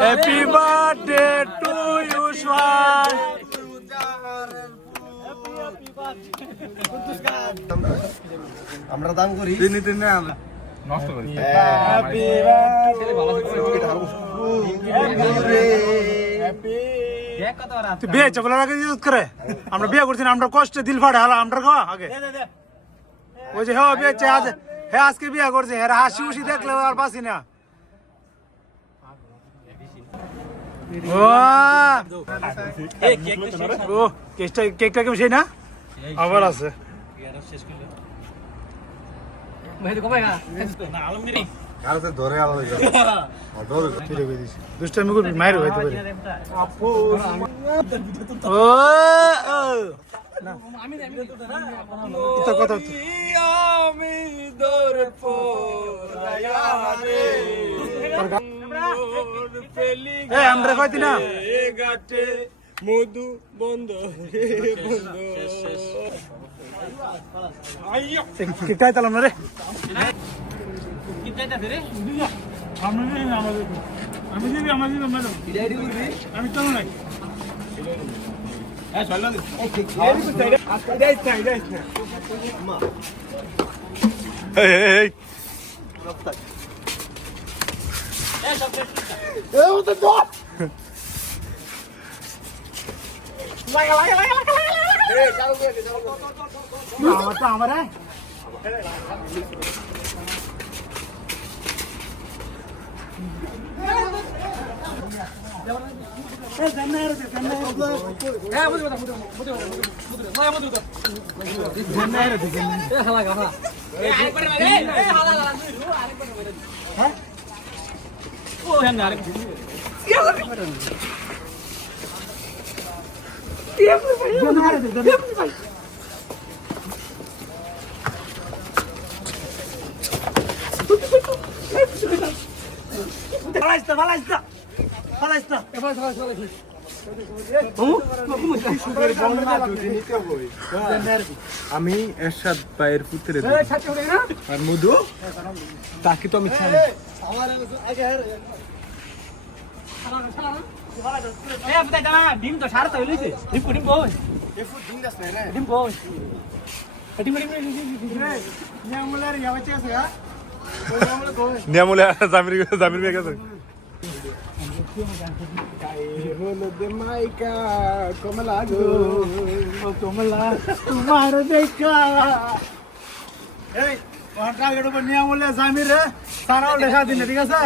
Happy birthday to you Sohan আমরা দান করি। হ্যাপি তুই বিয়ে চপলা রাখে ইউজ করে। আমরা বিয়ে করছি না আমরা কষ্টে দিল ফাড়ে হালা আমরা খাওয়া আগে। ওই যে হ্যাঁ বিয়ে আজ হ্যাঁ আজকে বিয়ে করছে হ্যাঁ হাসি উসি দেখলে আর পাসি না। কেকটা কেকটা সেই না? আবার আছে। দুষ্টামি করবি মায়ের হইতে পারে। কথা হচ্ছে। আমরা কইতি না মধু বন্ধ তালাম না রে? আমি দিবি আমার দিবি ম্যাডাম আমি তো নাই আমার তো আমি এরশাদ ভাইয়ের পুত্রে আর মধু? তাকে তো আমি हमारे आगे है ए बताई तना डिम तो सार तो लिसे डिम को डिम को ये फुट डिम दस रे डिम को कटिंग कटिंग रे ये मुलर या बच्चे से या नियमुले जामिर जामिर में कैसे कमला कमला तुम्हारा देखा গেট উপর নিয়ামুলে জামির জামিরে তারাও লেখা দিলে ঠিক আছে?